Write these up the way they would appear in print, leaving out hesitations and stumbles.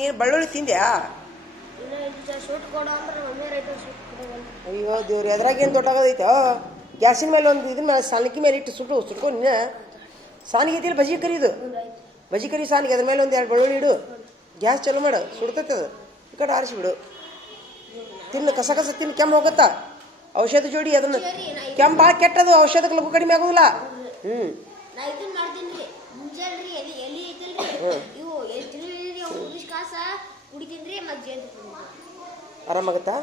ನೀನು ಬೆಳ್ಳುಳ್ಳಿ ತಿಂದ್ಯಾ? ಅಯ್ಯೋ ದೇವ್ರಿ, ಅದ್ರಾಗೇನು ದೊಡ್ಡಾಗೋದೈತೋ. ಗ್ಯಾಸಿನ ಮೇಲೆ ಒಂದು ಇದನ್ನ ಸಾನಿಗೆ ಮೇಲೆ ಇಟ್ಟು ಸುಟ್ಕೊ ನಿನ್ನ. ಸಾನಿಗೆ ಐತಿಲ್ಲ ಬಜಿ ಕರಿದು, ಬಜಿ ಕರಿ ಸಾನಿಗೆ ಅದ್ರ ಮೇಲೆ ಒಂದು 2 ಬೆಳ್ಳುಳ್ಳಿ ಇಡು. ಗ್ಯಾಸ್ ಚಾಲು ಮಾಡು, ಸುಡ್ತೈತೆ ಅದು. ಈ ಕಡೆ ಆರಿಸಿಬಿಡು. ತಿನ್ನು, ಕಸ ತಿನ್ನು, ಕೆಮ್ಮು ಹೋಗುತ್ತಾ. ಔಷಧ ಜೋಡಿ ಅದನ್ನು. ಕೆಮ್ಮು ಭಾಳ ಕೆಟ್ಟದು, ಔಷಧಕ್ಕೆ ಲಘು ಕಡಿಮೆ ಆಗೋದಿಲ್ಲ. ಆರಾಮಾಗತ್ತಾ?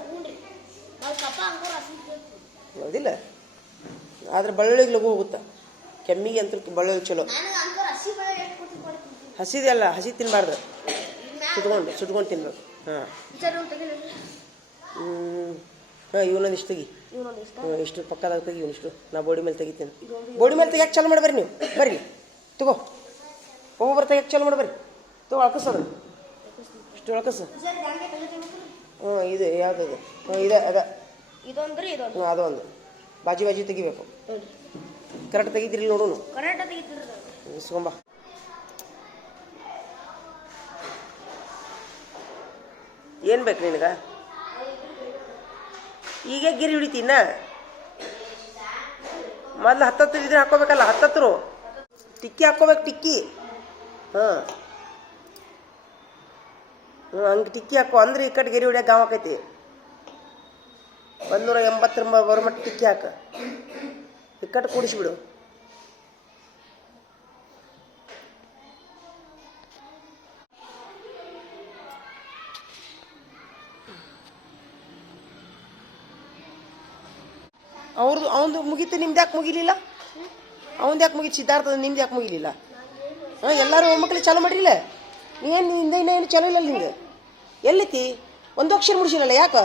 ಹೌದಿಲ್ಲ, ಆದ್ರೆ ಬೆಳ್ಳುಳ್ಳಿಗೆ ಲಘು ಹೋಗುತ್ತಾ. ಕೆಮ್ಮಿಗೆ ಅಂತ ಬೆಳ್ಳುಳ್ಳಿ ಚಲೋ. ಹಸಿದೆ ಅಲ್ಲ, ಹಸಿ ತಿನ್ನಬಾರ್ದು, ಸುಟ್ಕೊಂಡು ತಿನ್ಬೇಕು. ಹಾಂ ಇವನೊಂದು ಇಷ್ಟು ತೆಗಿ. ಇಷ್ಟು ಪಕ್ಕದಾಗ ತೆಗಿ, ಇವನಿಷ್ಟು. ನಾ ಬೋಡಿ ಮೇಲೆ ತೆಗಿತೀನಿ. ಬೋಡಿ ಮೇಲೆ ತೆಗಿಯಕ್ಕೆ ಚಾಲು ಮಾಡಿ ಬರ್ರಿ ನೀವು. ಬರ್ರಿ ತಗೋ, ಒಬ್ಬೊಬ್ಬರು ತೆಗಿಯಕ್ಕೆ ಚಾಲು ಮಾಡಿ ಬರ್ರಿ. ತಗೋ, ಅಳ್ಕಸೋದು ಇಷ್ಟು ಅಳ್ಕಸ. ಇದು ಯಾವುದದು? ಇದೆ ಅದ, ಅದೊಂದು ಬಾಜಿ ತೆಗಿಬೇಕು. ಕರೆಕ್ಟ್ ತೆಗಿತೀರಿ ನೋಡೋಣ. ಇಸ್ಕೊಂಬ. ಏನು ಬೇಕು ನಿನಗೆ? ಈಗ ಗಿರಿ ಹಿಡಿತೀನ. ಮೊದಲು 10 ಇದ್ರೆ ಹಾಕೋಬೇಕಲ್ಲ, 10 ಟಿಕ್ಕಿ ಹಾಕೋಬೇಕು. ಟಿಕ್ಕಿ ಹಂಗೆ ಟಿಕ್ಕಿ ಹಾಕೋ. ಅಂದ್ರೆ ಈ ಕಡೆ ಗೆರಿ ಹೊಡ್ಯಾಕ ಗಾವ ಆಕೈತಿ. 180 ಬರೋ ಮಟ್ಟ ಟಿಕ್ಕಿ ಹಾಕ. ಈ ಕಡೆ ಕೂಡಿಸ್ಬಿಡು. ಅವಂದು ಮುಗೀತು, ನಿಮ್ದು ಯಾಕೆ ಮುಗಿಲಿಲ್ಲ? ಅವಂದು ಯಾಕೆ ಮುಗೀತು? ಸಿದ್ಧಾರ್ಥದ ನಿಮ್ದು ಯಾಕೆ ಮುಗಿಲಿಲ್ಲ? ಎಲ್ಲರೂ ಒಮ್ಮಕ್ಕಳಿಗೆ ಚಾಲು ಮಾಡಿರಿಲ್ಲ. ನೀನು ಇನ್ನೇನು ಚಲೋ ಇಲ್ಲ ನಿಂಗೆ. ಎಲ್ಲೈತಿ? ಒಂದು ಅಕ್ಷರ ಮುಡಿಸಿಲ್ಲಲ್ಲ, ಯಾಕೆ?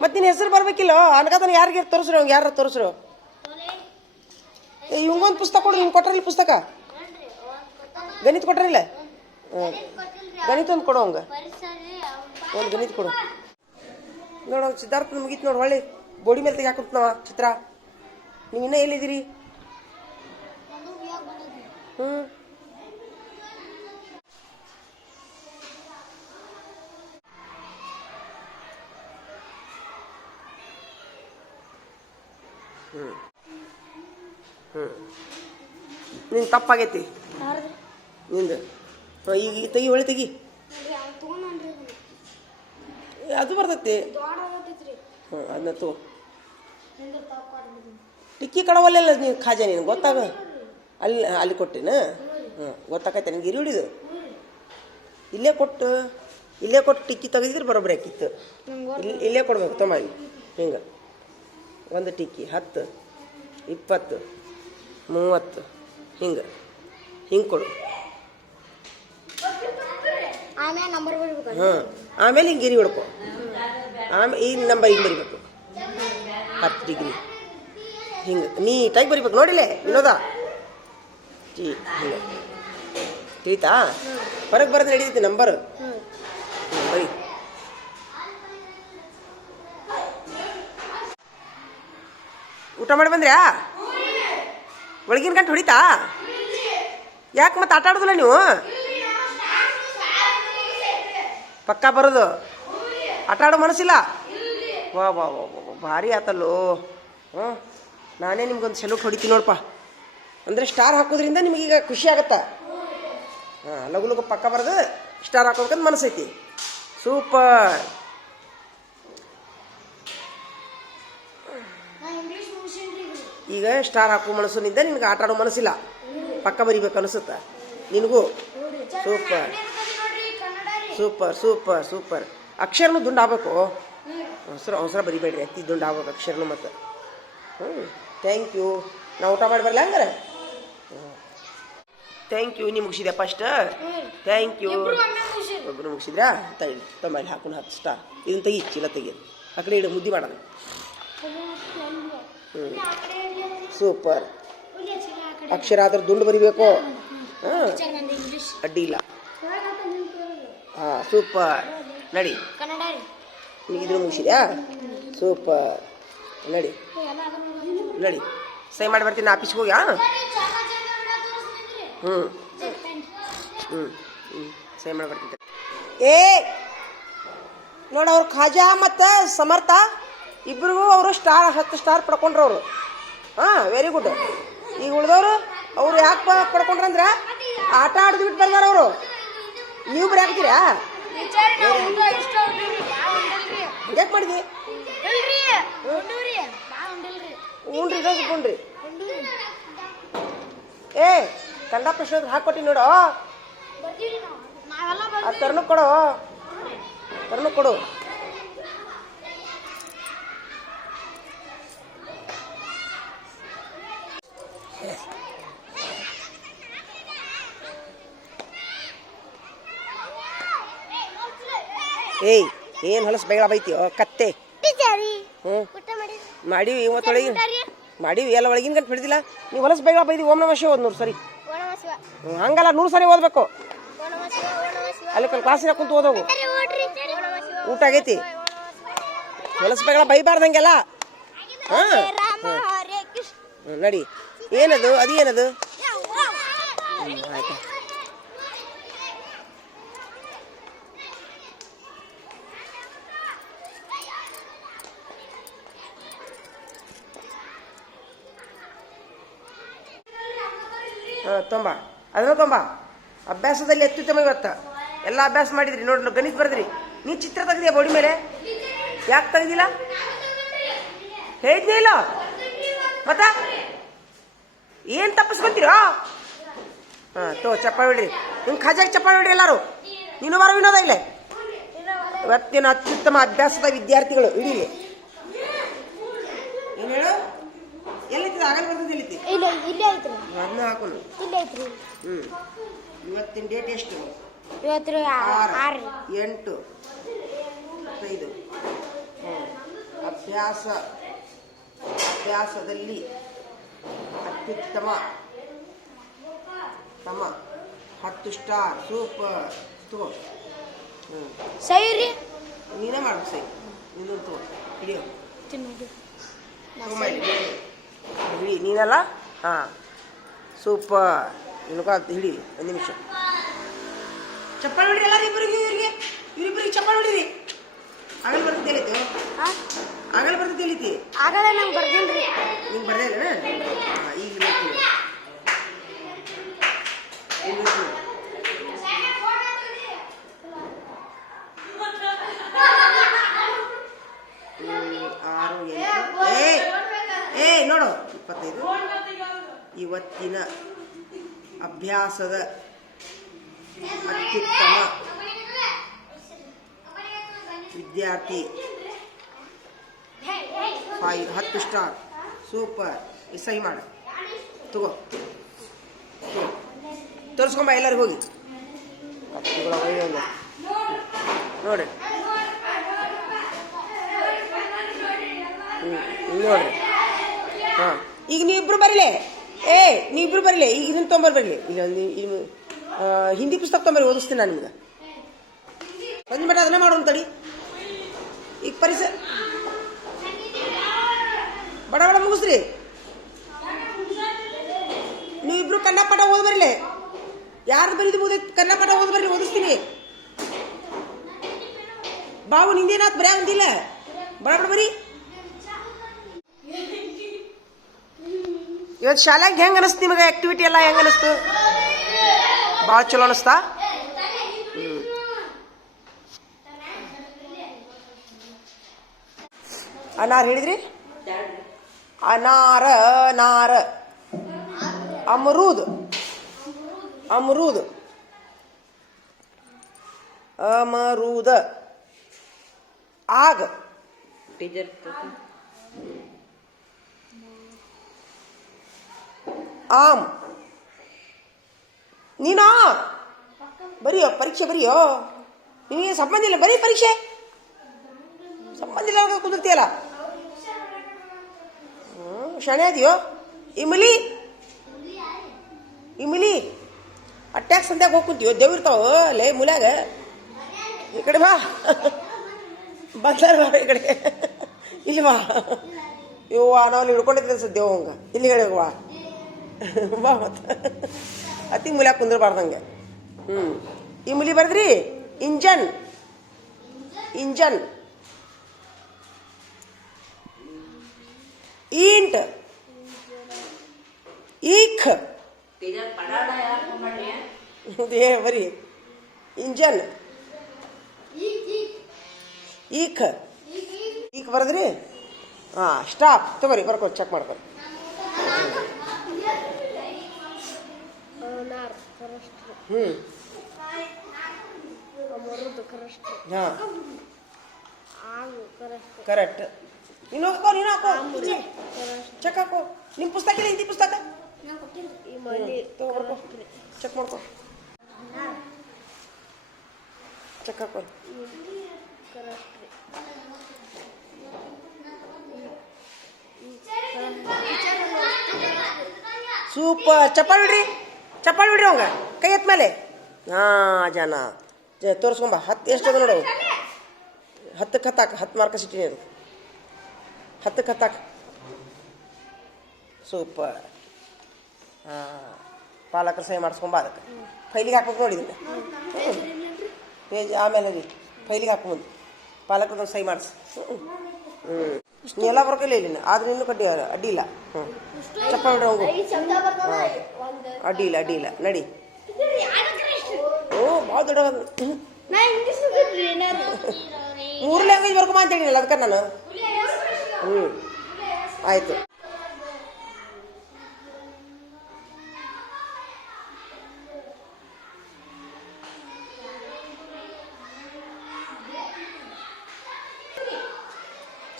ಮತ್ತೆ ನಿನ್ನ ಹೆಸರು ಬರ್ಬೇಕಿಲ್ಲ. ಅನ್ಕತನ ಯಾರಿಗೆ ತೋರಿಸ್ರು? ಅವ್ಗೆ ಯಾರು ತೋರಿಸ್ರು? ಇವಂಗೊಂದು ಪುಸ್ತಕ ಕೊಡ್ರಿ. ನಿಮ್ಗೆ ಕೊಟ್ರಿಲ್ಲ ಪುಸ್ತಕ? ಗಣಿತ ಕೊಟ್ರಿಲ್ಲ? ಗಣಿತ ಒಂದು ಕೊಡು. ಹಂಗೆ ಒಂದು ಗಣಿತ ಕೊಡು. ನೋಡು, ಸಿದ್ಧಾರ್ಥನ ಮುಗೀತು ನೋಡು. ಹೊಳ್ಳಿ ಬೋಡಿ ಮೇಲೆ ತೆಗಿ ಹಾಕುತ್ತ ನಾವ ಚಿತ್ರ. ನೀವು ಇನ್ನೂ ಎಲ್ಲಿದ್ದೀರಿ? ನಿನ್ ತಪ್ಪಾಗೈತಿ ನಿಂದು. ಈಗ ತೆಗಿ, ಹೊಳಿ ತೆಗಿ. ಅದು ಬರ್ತೈತಿ. ಅದನ್ನ ತಗೋ. ಟಿಕ್ಕಿ ಕಡವಲ್ಲ ನೀನು ಖಾಜಾ. ನೀನು ಗೊತ್ತಾಗ ಅಲ್ಲಿ ಕೊಟ್ಟಿನ. ಗೊತ್ತಾಕೈತೆ ನನಗೆ. ಗಿರಿ ಹಿಡಿದು ಇಲ್ಲೇ ಕೊಟ್ಟು ಟಿಕ್ಕಿ ತೆಗೆದಿದ್ರೆ ಬರೋಬ್ಬರಿ ಹಾಕಿತ್ತು. ಇಲ್ಲೇ ಕೊಡ್ಬೇಕು. ತೊಂಬಿ ಹಿಂಗೆ ಒಂದು ಟಿಕ್ಕಿ 10, 20, 30 ಹಿಂಗೆ ಕೊಡು. ಆಮೇಲೆ ಹಿಂಗೆ ಗಿರಿ ಹೊಡ್ಕೊ. ಆಮೇಲೆ ಈ ನಂಬರ್ ಹಿಂಗೆ ಬರಿಬೇಕು. 10 ಡಿಗ್ರಿ ಹಿಂಗೆ ನೀಟಾಗಿ ಬರಿಬೇಕು. ನೋಡಿಲ್ಲೇ ವಿನೋದ, ಹಿಂಗೆ ತಿಳಿತಾ? ಹೊರಗೆ ಬರೋದು ನಡೀತೈತಿ ನಂಬರ್. ಬರಿ. ಊಟ ಮಾಡಿ ಬಂದ್ರ್ಯಾ? ಒಳಗಿನ ಗಂಟು ಹೊಡಿತಾ? ಯಾಕೆ ಮತ್ತೆ ಆಟ ಆಡೋದಿಲ್ಲ ನೀವು? ಪಕ್ಕ ಬರೋದು? ಆಟ ಆಡೋ ಮನಸ್ಸಿಲ್ಲ? ವಾ ವಾ ವಾ ಭಾರಿ ಆತಲ್ಲೋ. ನಾನೇ ನಿಮ್ಗೊಂದು ಸೆಲ್ಯೂಟ್ ಹೊಡಿತೀನಿ ನೋಡಪ್ಪ. ಅಂದರೆ ಸ್ಟಾರ್ ಹಾಕೋದ್ರಿಂದ ನಿಮಗೀಗ ಖುಷಿ ಆಗತ್ತಾ? ಲಘು ಪಕ್ಕ ಬರೋದು ಸ್ಟಾರ್ ಹಾಕೋಬೇಕಂತ ಮನಸ್ಸೈತಿ. ಸೂಪರ್. ಈಗ ಸ್ಟಾರ್ ಹಾಕೋ ಮನಸ್ಸಿನಿಂದ ನಿನಗೆ ಆಟ ಆಡೋ ಮನಸ್ಸಿಲ್ಲ. ಪಕ್ಕ ಬರಿಬೇಕು ಅನಿಸುತ್ತಾ ನಿನಗೂ? Super super super super. ಅಕ್ಷರನು ದುಂಡು ಆಗ್ಬೇಕು. ಅವಸರ ಬರಿಬೇಡ್ರಿ. ಅತಿ ದುಂಡು ಆಗ್ಬೇಕು ಅಕ್ಷರನು. ಮತ್ತು ಥ್ಯಾಂಕ್ ಯು. ನಾವು ಊಟ ಮಾಡಿ ಬರಲ್ಲ ಹಂಗಾರೆ? Thank you. ನೀವು ಮುಗಿಸಿದೆ ಫಸ್ಟ್? Thank you. ಒಬ್ಬರು ಮುಗಿಸಿದ್ರಾ? ತಮ್ಮಲ್ಲಿ ಹಾಕೊಂಡು 10 ಸ್ಟಾರ್. ಇದನ್ನು ತೆಗಿ, ಚೀಲ ತೆಗಿಯೋದು. ಆ ಕಡೆ ಇಡು, ಮುದ್ದೆ ಮಾಡೋದು. ಸೂಪರ್. ಅಕ್ಷರ ಆದ್ರೆ ದುಂಡು ಬರಿಬೇಕು. ಅಡ್ಡಿ ಇಲ್ಲ. ಸೂಪರ್. ನಡಿ. ನೀ ಇದ್ರ ಮುಗಿಸಿದ್ಯಾ? ಸೂಪರ್. ನಡಿ. ಸಹಿ ಮಾಡಿ ಬರ್ತೀನಿ ಆಫೀಸ್ಗೆ ಹೋಗಿ. ಹ್ಞೂ ಹ್ಞೂ ಹ್ಞೂ ಸಹಿ ಮಾಡಿ ಬರ್ತೀನಿ. ಏ ನೋಡ, ಅವ್ರು ಖಾಜಾ ಮತ್ತು ಸಮರ್ಥ ಇಬ್ಬರಿಗೂ ಅವರು ಸ್ಟಾರ್ 10 ಸ್ಟಾರ್ ಪಡ್ಕೊಂಡ್ರು ಅವರು. ಹಾಂ, ವೆರಿ ಗುಡ್. ಈಗ ಉಳಿದವರು ಅವ್ರು ಯಾಕೆ ಪಡ್ಕೊಂಡ್ರಂದ್ರೆ ಆಟ ಆಡ್ದು ಬಿಟ್ಟು ಬರ್ದಾರ ಅವರು. ನೀವು ಬರೀ ಹಾಕ್ತೀರಾ? ಯಾಕೆ ಮಾಡಿದಿ? ಹ್ಞೂನ್ರಿ, ಇದೊಂದ್ರಿ. ಏ ಕನ್ನಡ ಪ್ರಶ್ನೆ ಹಾಕೊಟ್ಟಿ ನೋಡು. ಆ ತರ್ನು ಕೊಡು, ತರ್ನು ಕೊಡು. ಏಯ್, ಏನು ಹೊಲಸು ಬೇಗ ಬೈತೀಯೋ ಕತ್ತೆ. ಹ್ಞೂ ಮಾಡೀವಿ ಇವತ್ತೊಳಗೆ ಮಾಡೀವಿ, ಎಲ್ಲ ಒಳಗಿನ ಗಂಟು ಹಿಡಿದಿಲ್ಲ. ನೀವು ಹೊಲಸು ಬೇಗ ಬೈದಿ. ಓಂ ನಮಃ ಶಿವ 100 ಸರಿ. ಹಂಗಲ್ಲ, 100 ಸರಿ ಓದ್ಬೇಕು. ಅಲ್ಲಿ ಕ್ಲಾಸಿನಾಗ ಕುಂತು ಓದೋಗು. ಊಟ ಆಗೈತಿ. ಹೊಲಸು ಬೇಗ ಬೈಬಾರ್ದಂಗೆಲ್ಲ. ಹಾಂ ನಡಿ. ಏನದು? ಅದೇನದು? ಆಯ್ತಾ. ತೊಂಬ ಅದನ್ನು ತೊಂಬ. ಅಭ್ಯಾಸದಲ್ಲಿ ಅತ್ಯುತ್ತಮ ಇವತ್ತು. ಎಲ್ಲ ಅಭ್ಯಾಸ ಮಾಡಿದ್ರಿ ನೋಡಿ, ಗಣಿತ ಬರೆದ್ರಿ. ನೀ ಚಿತ್ರ ತೆಗ್ದಿಯಾ ಬೋಡಿ ಮೇಲೆ? ಯಾಕೆ ತೆಗ್ದಿಲ್ಲ? ಹೇಳಿದ್ನೇ ಇಲ್ಲ ಮತ್ತ ಏನು ತಪ್ಪಿಸ್ಕೊಂತೀರೋ? ಹಾಂ ಚಪ್ಪಾಳಿ ಬಿಡ್ರಿ. ನಿಮ್ಗೆ ಖಾಜಾಗಿ ಚಪ್ಪಾಳಿ ಬಿಡ್ರಿ ಎಲ್ಲರೂ. ನೀನು ಬರೋ ವಿನೋದ ಇಲ್ಲೇ. ಇವತ್ತಿನ ಅತ್ಯುತ್ತಮ ಅಭ್ಯಾಸದ ವಿದ್ಯಾರ್ಥಿಗಳು ಇಡೀಲಿ. ಏನು ಹೇಳು? ಎಲ್ಲಿತ್ತು? ಆಗಲ್ಲ ಬರ್ತದೆ. ಎಲ್ಲಿತ್ತು? ಅದನ್ನ ಹಾಕೋಣ. ಹ್ಞೂ ಇವತ್ತಿನ ಡೇಟ್ ಎಷ್ಟು? 6/8/5. ಅಭ್ಯಾಸದಲ್ಲಿ ಅತ್ಯುತ್ತಮ 10 ಸ್ಟಾರ್. ಸೂಪರ್. ತಗೋ. ಸೈ ರೀ, ನೀನೇ ಮಾಡ್ಬೇಕು. ಸೈ ನೀನು ತಗೋ. ಹಿಡಿಯೋ ಹಿಡಿ ನೀನಲ್ಲ. ಹಾಂ ಸೂಪರ್. ನಿನಗೂ ಹಿಡಿ. 1 ನಿಮಿಷ. ಚಪ್ಪಾಳಿ ಹೊಡಿರಿ ಎಲ್ಲರೂ. ಇವರಿಬ್ಬರಿಗೆ ಚಪ್ಪಾಳಿ ಹೊಡಿರಿ. ಆಗಲ್ ಬರ್ತದೆ ಹೇಳಿತ್ತು. ಆಗಲ್ ಬರ್ತದೆ ಹೇಳಿತಿ. ಆಗಲ್ಲ ನಂಗೆ ಬರ್ದಿಲ್ರಿ. ನಿಂಗೆ ಬರ್ದೇ ಇಲ್ಲ? ಹಾಂ ಈಗ ಬರ್ತೀನಿ. ಈಗ ಬರ್ತೀನಿ. 6 8 ನೋಡು 25. ಇವತ್ತಿನ ಅಭ್ಯಾಸದ ಅತ್ಯುತ್ತಮ ವಿದ್ಯಾರ್ಥಿ 10 ಸ್ಟಾರ್. ಸೂಪರ್. ಸಹಿ ಮಾಡು. ತಗೋ ತೋರಿಸ್ಕೊಂಬ ಎಲ್ಲರಿಗೂ ಹೋಗಿ. ನೋಡ್ರಿ ನೋಡ್ರಿ. ಹಾಂ ಈಗ ನೀವಿಬ್ರು ಬರಲಿ. ನೀವಿಬ್ರು ಬರಲಿ. ಈಗ ಇದನ್ನು ತೊಂಬರ್ಬರಲಿ. ಇಲ್ಲೊಂದು ಹಿಂದಿ ಪುಸ್ತಕ ತೊಂಬರಿ, ಓದಿಸ್ತೀನಿ ನಾನು ನಿಮ್ಗೆ. ಬಂದ್ಬಿಟ್ಟು ಅದನ್ನೇ ಮಾಡೋಣ ತಡಿ. ಈಗ ಪರಿಸರ ಬಡ ಬಡ ಮುಗಿಸ್ರಿ. ನೀವಿಬ್ರು ಕನ್ನಡ ಪಾಠ ಓದ್ ಬರಲಿ. ಯಾರ್ದು ಬರೀದು ಕನ್ನಡ ಪಾಠ ಓದ್ ಬರ್ರಿ, ಓದಿಸ್ತೀನಿ. ಬಾವು ನಿಂದೇನಾತ್ ಬರೀ ಒಂದಿಲ್ಲ. ಬಡ ಬಡ ಬರೀ. ಇವತ್ತು ಶಾಲೆಗೆ ಹೆಂಗೆ ಅನಿಸ್ತು ನಿಮಗೆ? ಆಕ್ಟಿವಿಟಿ ಎಲ್ಲ ಹೆಂಗೆ ಅನಿಸ್ತು? ಭಾಳ ಚಲೋ ಅನಿಸ್ತಾ? ಅನಾರ್ ಹೇಳಿದ್ರಿ? ಅನಾರ ನಾರ. ಅಮರೂದ್ ಅಮರೂದ್ ಅಮರೂದ. ಆಗ ಆಮ್. ನೀನಾ ಬರೀಯೋ ಪರೀಕ್ಷೆ ಬರೀಯೋ. ನಿಮಗೆ ಸಂಬಂಧ ಇಲ್ಲ, ಬರೀ ಪರೀಕ್ಷೆ ಸಂಬಂಧ ಇಲ್ಲ ಕುದುರ್ತೀಯಲ್ಲ. ಶಾಣೆ ಅದೆಯೋ. ಇಮಲಿ ಇಮಲಿ ಅಟ್ಯಾಕ್ ಸಂತ್ಯಾಗ ಹೋಗಿ ಕುಂತೀವೋ. ದೇವ್ರಿರ್ತಾವ ಲೇ ಮುಲ್ಯಾಗ. ಈ ಕಡೆ ಬಾ. ಬಂದಾರ ಬಾ ಈ ಕಡೆ. ಇಲ್ಲಿ ಬಾ. ಇವ್ವ ನಾವು ಹಿಡ್ಕೊಂಡಿದ್ದೆ ಸದ್ಯ ಹಂಗ ಇಲ್ಲಿ ಹೇಳಿವ್ವ ಬಾ ಮತ್ತು ಅತಿ ಮುಲ್ಯಾಕ ಕುಂದ್ರಬಾರ್ದಂಗೆ. ಈ ಮುಲಿ ಬರ್ದ್ರಿ ಇಂಜನ್ ಇಂಜನ್ ಈಂಟ್ ಈಖ್ ಬರಿ ಇಂಜನ್ ಈಖ್ ಈಖ್ ಬರದ್ರಿ ಹಾಂ ಸ್ಟಾಪ್ ತಗೋರಿ ಬರ್ಕೊ ಚೆಕ್ ಮಾಡ್ಕೊರಿ. ಹಾಂ ಕರೆಕ್ಟ್. ನೀನು ಹಾಕೋ ನೀನು ಹಾಕೋ ಚೆಕ್ ಹಾಕೋ. ನಿಮ್ಮ ಪುಸ್ತಕ ಇಲ್ಲ ಹಿಂದಿ ಪುಸ್ತಕ ತಗೋ ಬರ್ಕೋ ಚೆಕ್ ಮಾಡ್ಕೊ ಚೆಕ್ ಹಾಕೋ. ಸೂಪರ್. ಚಪ್ಪಾಳಿ ಬಿಡ್ರಿ ಚಪ್ಪಾಳಿ ಬಿಡ್ರಿ ಅವಂಗ ಕೈ ಎತ್ತ ಮೇಲೆ. ಹಾಂ ಜನ ತೋರಿಸ್ಕೊಂಬ 10 ಎಷ್ಟು ಅದ ನೋಡು. 10ಕ್ಕೆ 10 ಮಾರ್ಕ ಸಿಟ್ಟಿನಿ ಅದು 10ಕ್ಕೆ 10. ಸೂಪರ್. ಹಾಂ ಪಾಲಕರು ಸಹಿ ಮಾಡಿಸ್ಕೊಂಬ ಅದಕ್ಕೆ ಫೈಲಿಗೆ ಹಾಕ್ಬೇಕು ನೋಡಿದ್ದೀನಿ ಪೇಜ್ ಆಮೇಲೆ ರೀ ಫೈಲಿಗೆ ಹಾಕೋ ಮುಂದೆ ಪಾಲಕರದೊಂದು ಸಹಿ ಮಾಡಿಸಿ. ನೀ ಎಲ್ಲ ಬರ್ಕಲ್ಲ ಇಲ್ಲಿ ಆದ್ರೆ ಇನ್ನೂ ಕಡ್ಡಿ ಅಡ್ಡಿ ಇಲ್ಲ. ಚಪ್ಪಾಳಿ ಬಿಡ್ರಿ ಅವಂಗು ಅಡ್ಡಿ ಇಲ್ಲ ನಡಿ. ಓ ಭಾಳ ದೊಡ್ಡ 3 ಲ್ಯಾಂಗ್ವೇಜ್ ಬರ್ಕೊಂಬ ಅಂತ ಹೇಳಿನಲ್ಲ ಅದಕ್ಕೆ ನಾನು. ಆಯಿತು.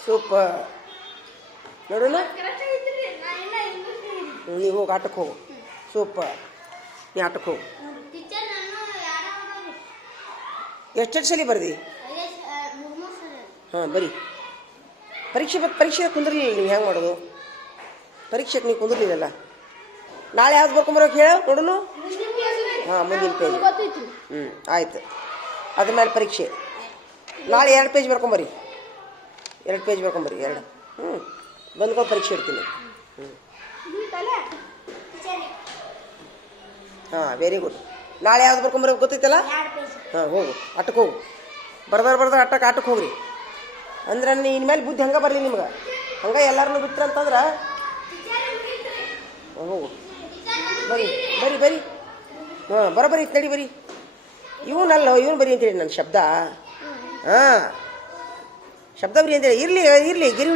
ಸೂಪರ್. ನೋಡೋಣ ನೀವು ಹೋಗಿ ಆಟಕ್ಕೆ ಹೋಗು. ಸೂಪರ್. ನೀ ಆಟಕ್ಕೆ ಹೋಗು. ಎಷ್ಟೆಷ್ಟು ಸಲ ಬರ್ದಿ? ಹಾಂ ಬರೀ ಪರೀಕ್ಷೆ ಕುಂದ್ರಲಿಲ್ಲ ನೀವು ಹೆಂಗೆ ಮಾಡೋದು? ಪರೀಕ್ಷೆಗೆ ನೀವು ಕುಂದ್ರಲಿಲ್ಲಲ್ಲ. ನಾಳೆ ಯಾವ್ದು ಬರ್ಕೊಂಬರೋಕೆ ಹೇಳ ನೋಡೋಣ. ಹಾಂ ಮುಂದಿನ ಪೇಜ್. ಆಯ್ತು. ಅದ್ರ ಮೇಲೆ ಪರೀಕ್ಷೆ ನಾಳೆ 2 ಪೇಜ್ ಬರ್ಕೊಂಬರಿ. 2 ಪೇಜ್ ಬರ್ಕೊಂಬರಿ 2. ಬಂದ್ಕೊಂಡು ಪರೀಕ್ಷೆ ಇಡ್ತೀನಿ. ಹಾಂ ವೆರಿ ಗುಡ್. ನಾಳೆ ಯಾವ್ದು ಬರ್ಕೊಂಬರೋಕೆ ಗೊತ್ತೈತಲ್ಲ? ಹಾಂ ಹೋಗು ಆಟಕ್ಕೆ ಹೋಗು. ಬರ್ದಾರ ಆಟಕ್ಕೆ ಹೋಗ್ರಿ. ಅಂದ್ರೆ ಇನ್ಮೇಲೆ ಬುದ್ಧಿ ಹಂಗೆ ಬರಲಿ ನಿಮ್ಗೆ. ಹಂಗೆ ಎಲ್ಲರನ್ನೂ ಬಿಟ್ರಂತಂದ್ರೆ ಹೋಗು ಬರಿ. ಹಾಂ ಬರೋಬ್ಬರಿ ನಡಿ ಬರಿ. ಇವನು ಬರಿ ಅಂತೇಳಿ ನನ್ನ ಶಬ್ದ. ಹಾಂ ಶಬ್ದ ಬರಿ ಅಂತೇಳಿ ಇರಲಿ ಗೆರಿ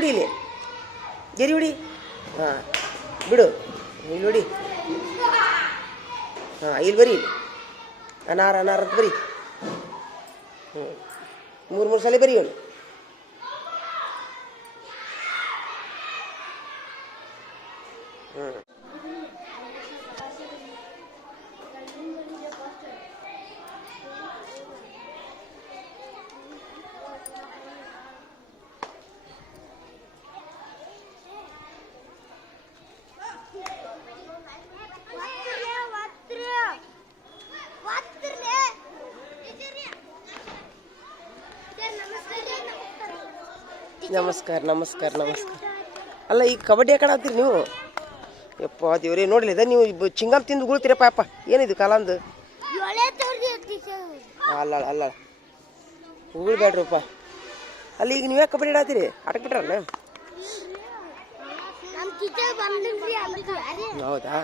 ಹೊಡಿ. ಹಾಂ ಬಿಡು ಇಲ್ಲಿ ಹೊಡಿ. ಹಾಂ ಇಲ್ಲಿ ಬರಿ ಅನಾರ ಅಂತ ಬರಿ. 3 ಸಲ ಬರಿ ಅವನು. ನಮಸ್ಕಾರ. ಅಲ್ಲ ಈಗ ಕಬಡ್ಡಿ ಯಾಕೆ ಆಡ್ತೀರಿ ನೀವು? ಯಪ್ಪ ದೇವ್ರೇ ನೋಡ್ಲಿದ ನೀವು ಚಿಂಗಮ್ ತಿಂದು ಉಗುಳ್ತೀರಪ್ಪ ಅಪ್ಪ. ಏನಿದು ಕಾಲಂದು? ಅಲ್ಲ ಉಗುಳ್ಬೇಡ್ರಪ್ಪ. ಅಲ್ಲಿ ಈಗ ನೀವೇ ಕಬಡ್ಡಿ ಆಡ್ತೀರಿ? ಆಟಕ್ಕೆ ಬಿಟ್ರಲ್ಲ? ಹೌದಾ?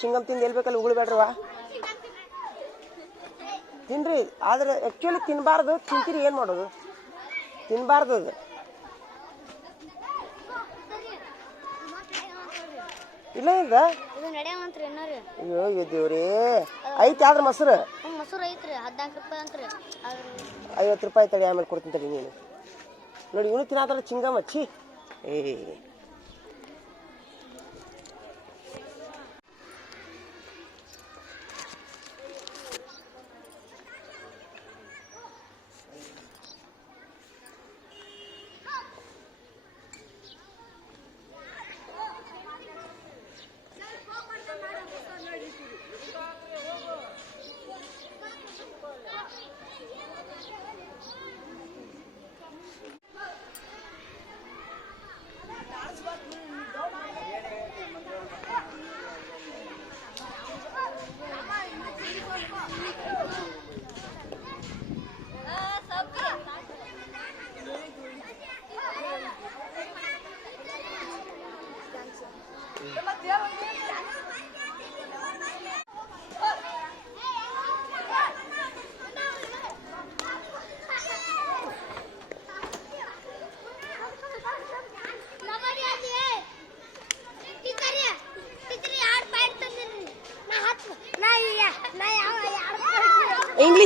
ಚಿಂಗಮ್ ತಿಂದು ಎಲ್ಬೇಕಲ್ಲ ಉಗುಳ್ಬೇಡ್ರವ. ತಿನ್ರಿ ಆದ್ರೆ ಆ್ಯಕ್ಚುಲಿ ತಿನ್ನಬಾರ್ದು. ತಿಂತೀರಿ ಏನು ಮಾಡೋದು? ತಿನ್ನಬಾರ್ದು ಅದು. ಇಲ್ಲ ಅಯ್ಯೋ ದೇವ್ರೇ. ಐತಿ ಆದ್ರೆ ಮೊಸರು 50 ರೂಪಾಯಿ ತಡಿ ಆಮೇಲೆ ಕೊಡ್ತೀನಿ ತಡಿ. ನೀನು ನೋಡಿ ಇವನು ತಿನ್ನಾದ್ರೆ ಚಿಂಗಮ್ ಹಚ್ಚಿ.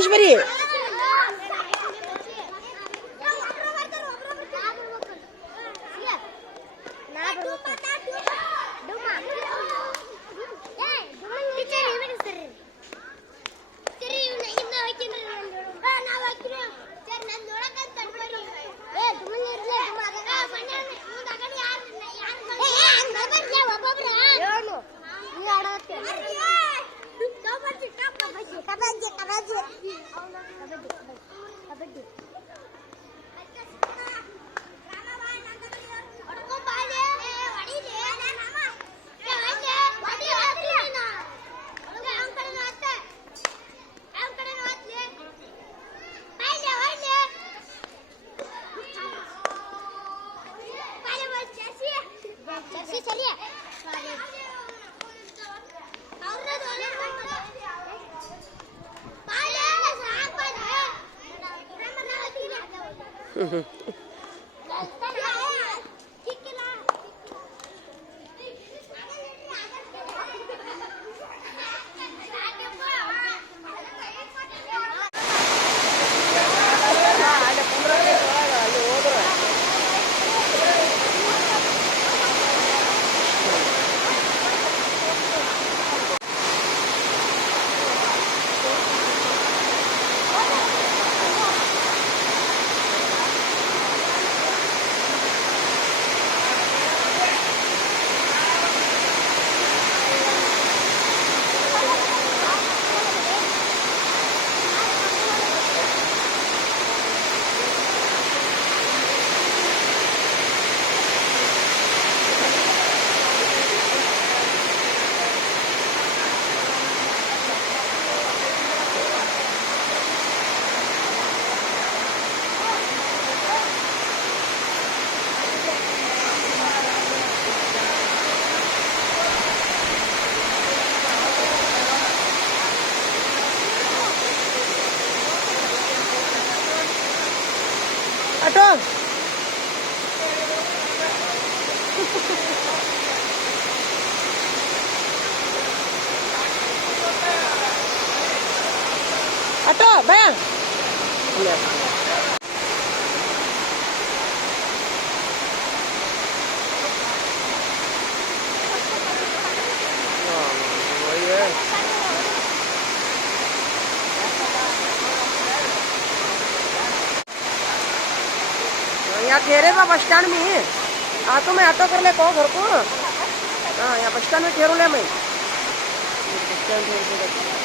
ಇಂಗ್ಲೀಷ್ ಬರೀ. ಆಟೋ ಆಟೋ ಬಾ. यहाँ ठहरे बा बस स्टैंड में. तो मैं ऑटो कर ले कहो घर को. हाँ यहाँ बस स्टैंड में ठहरू ले मैं. Bus stand